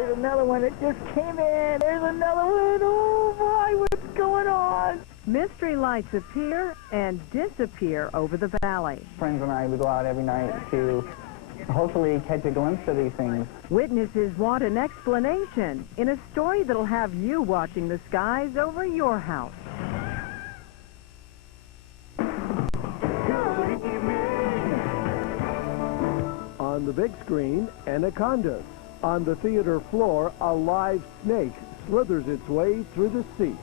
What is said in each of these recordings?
there's another one that just came in. There's another one. Oh, my, what's going on? Mystery lights appear and disappear over the valley. Friends and I, we go out every night to hopefully catch a glimpse of these things. Witnesses want an explanation in a story that'll have you watching the skies over your house. On the big screen, anacondas. On the theater floor, a live snake slithers its way through the seat.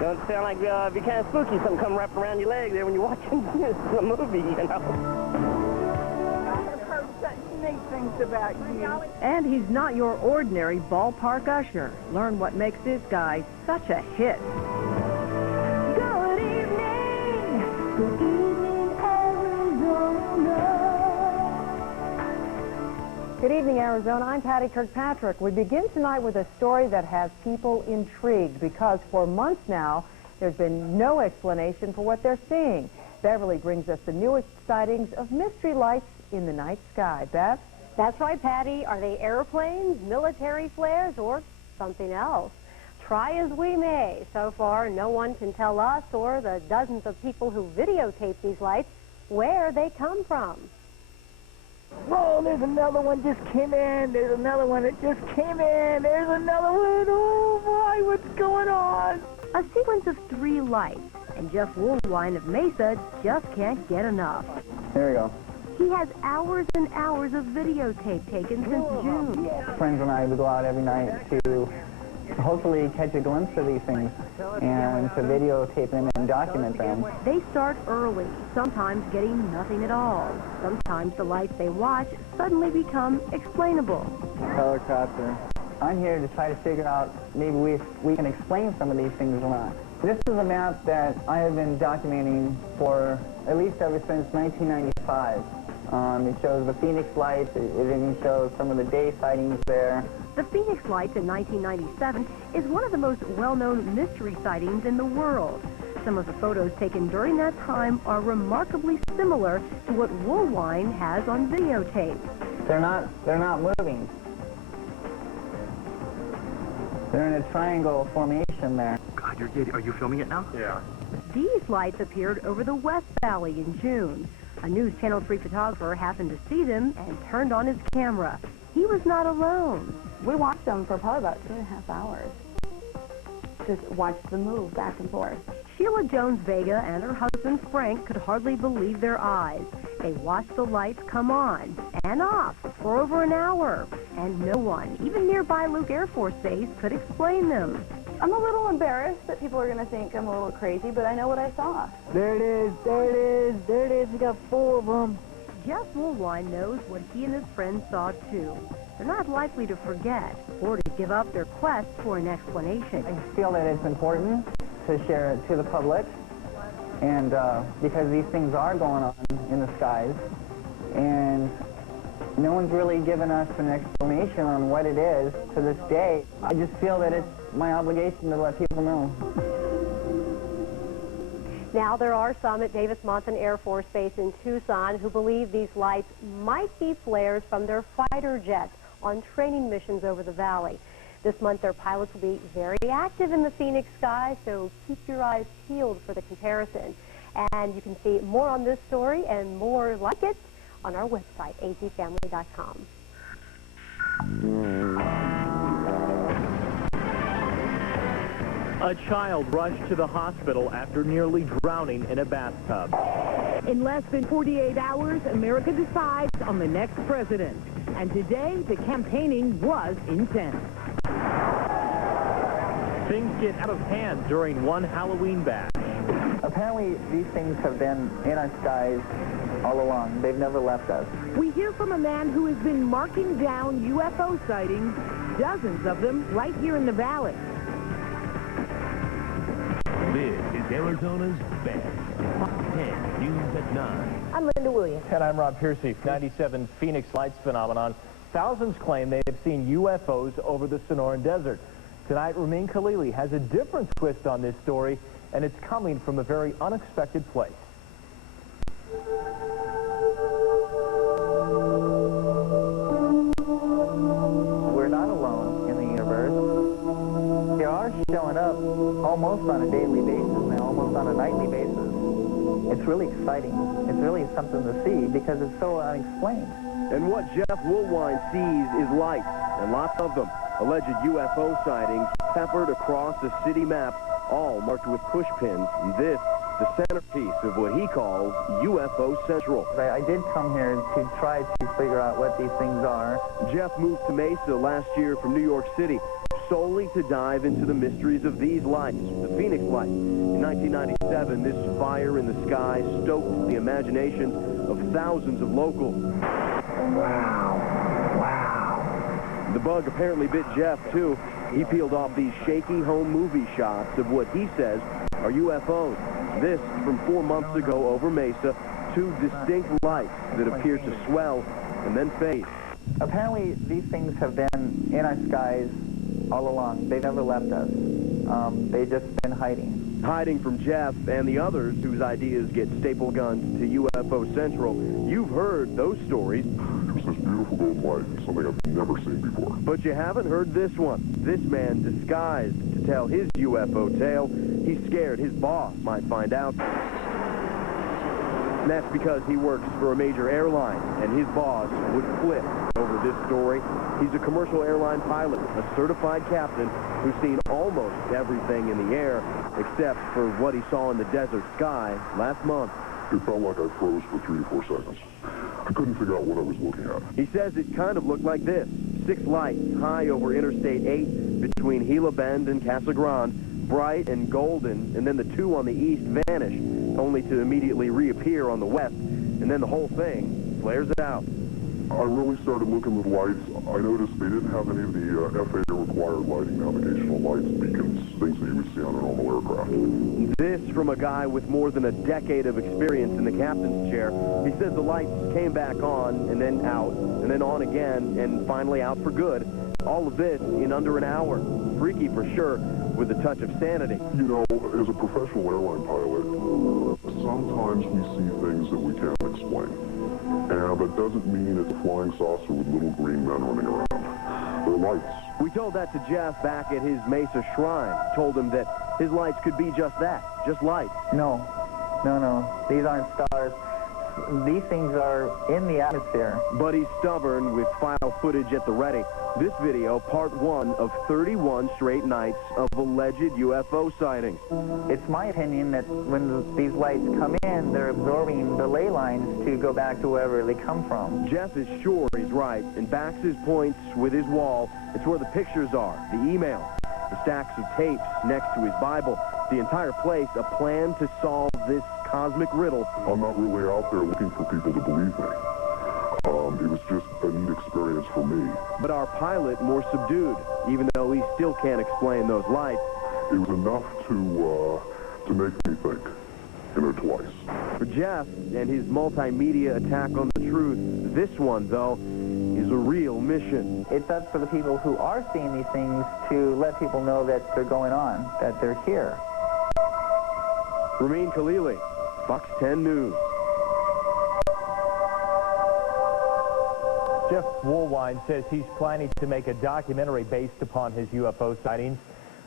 Don't sound like it'd be kind of spooky, something come wrapped around your leg there when you're watching the movie, you know. I've heard such neat things about you. And he's not your ordinary ballpark usher. Learn what makes this guy such a hit. Good evening. Good evening, Arizona. Good evening, Arizona. I'm Patty Kirkpatrick. We begin tonight with a story that has people intrigued because for months now, there's been no explanation for what they're seeing. Beverly brings us the newest sightings of mystery lights in the night sky. Bev? That's right, Patty. Are they airplanes, military flares, or something else? Try as we may, so far no one can tell us or the dozens of people who videotape these lights where they come from. Oh, there's another one just came in. There's another one that just came in. There's another one. Oh, my, what's going on? A sequence of 3 lights, and Jeff Woolwine of Mesa just can't get enough. There we go. He has hours and hours of videotape taken since June. Friends and I, we go out every night to hopefully catch a glimpse of these things and to videotape them and document them. They start early, sometimes getting nothing at all. Sometimes the lights they watch suddenly become explainable. Helicopter. I'm here to try to figure out maybe we can explain some of these things or not. This is a map that I have been documenting for at least ever since 1995. It shows the Phoenix lights. It even shows some of the day sightings there. The Phoenix lights in 1997 is one of the most well-known mystery sightings in the world. Some of the photos taken during that time are remarkably similar to what Woolwine has on videotape. They're not moving. They're in a triangle formation there. God, are you filming it now? Yeah. These lights appeared over the West Valley in June. A News Channel 3 photographer happened to see them and turned on his camera. He was not alone. We watched them for probably about 2.5 hours. Just watched them move back and forth. Sheila Jones-Vega and her husband Frank could hardly believe their eyes. They watched the lights come on and off for over an hour, and no one, even nearby Luke Air Force Base, could explain them. I'm a little embarrassed that people are going to think I'm a little crazy, but I know what I saw. There it is. There it is. There it is. We got 4 of them. Jeff Woolwine knows what he and his friends saw, too. They're not likely to forget or to give up their quest for an explanation. I feel that it's important to share it to the public, and because these things are going on in the skies, and no one's really given us an explanation on what it is to this day. I just feel that it's my obligation to let people know. Now, there are some at Davis-Monthan Air Force Base in Tucson who believe these lights might be flares from their fighter jets on training missions over the valley. This month, their pilots will be very active in the Phoenix sky, so keep your eyes peeled for the comparison. And you can see more on this story and more like it on our website, azfamily.com. A child rushed to the hospital after nearly drowning in a bathtub. In less than 48 hours, America decides on the next president. And today, the campaigning was intense. Things get out of hand during one Halloween bash. Apparently, these things have been in our skies all along. They've never left us. We hear from a man who has been marking down UFO sightings, dozens of them right here in the valley. This is Arizona's best. Fox 10 News at 9. I'm Linda Williams. And I'm Rob Piercy. 97 Phoenix Lights phenomenon. Thousands claim they have seen UFOs over the Sonoran Desert. Tonight, Ramin Khalili has a different twist on this story, and it's coming from a very unexpected place. We're not alone in the almost on a daily basis now, almost on a nightly basis. It's really exciting. It's really something to see because it's so unexplained. And what Jeff Woolwine sees is lights, and lots of them. Alleged UFO sightings peppered across the city map, all marked with push pins. And this, the centerpiece of what he calls UFO Central. I did come here to try to figure out what these things are. Jeff moved to Mesa last year from New York City, solely to dive into the mysteries of these lights, the Phoenix Light. In 1997, this fire in the sky stoked the imaginations of thousands of locals. Wow. The bug apparently bit Jeff, too. He peeled off these shaky home movie shots of what he says are UFOs. This from 4 months ago over Mesa, 2 distinct lights that appear to swell and then fade. Apparently, these things have been in our skies all along. They've never left us. They've just been hiding. Hiding from Jeff and the others whose ideas get staple guns to UFO Central. You've heard those stories. It was this beautiful golden light, something I've never seen before. But you haven't heard this one. This man disguised to tell his UFO tale. He's scared his boss might find out. And that's because he works for a major airline, and his boss would flip over this story. He's a commercial airline pilot, a certified captain who's seen almost everything in the air, except for what he saw in the desert sky last month. It felt like I froze for 3 to 4 seconds. I couldn't figure out what I was looking at. He says it kind of looked like this. 6 lights high over Interstate 8 between Gila Bend and Casa Grande, bright and golden, and then the 2 on the east vanish, only to immediately reappear on the west, and then the whole thing flares out. I really started looking at the lights. I noticed they didn't have any of the FAA-required lighting, navigational lights, beacons, things that you would see on a normal aircraft. This from a guy with more than a decade of experience in the captain's chair. He says the lights came back on, and then out, and then on again, and finally out for good. All of this in under an hour. Freaky for sure, with a touch of sanity. You know, as a professional airline pilot, sometimes we see things that we can't explain. And that doesn't mean it's a flying saucer with little green men running around. They're lights. We told that to Jeff back at his Mesa shrine. Told him that his lights could be just that, just lights. No. These aren't stars. These things are in the atmosphere. But he's stubborn with file footage at the ready. This video, part 1 of 31 straight nights of alleged UFO sightings. It's my opinion that when these lights come in, they're absorbing the ley lines to go back to wherever they come from. Jeff is sure he's right and backs his points with his wall. It's where the pictures are, the email, the stacks of tapes next to his Bible. The entire place, a plan to solve this cosmic riddle. I'm not really out there looking for people to believe me. It was just a neat experience for me. But our pilot more subdued, even though he still can't explain those lights. It was enough to make me think, twice. For Jeff and his multimedia attack on the truth, this one, though, is a real mission. It's up for the people who are seeing these things to let people know that they're going on, that they're here. Ramin Khalili, Fox 10 News. Jeff Woolwine says he's planning to make a documentary based upon his UFO sightings.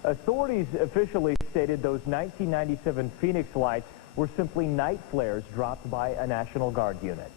Authorities officially stated those 1997 Phoenix lights were simply night flares dropped by a National Guard unit.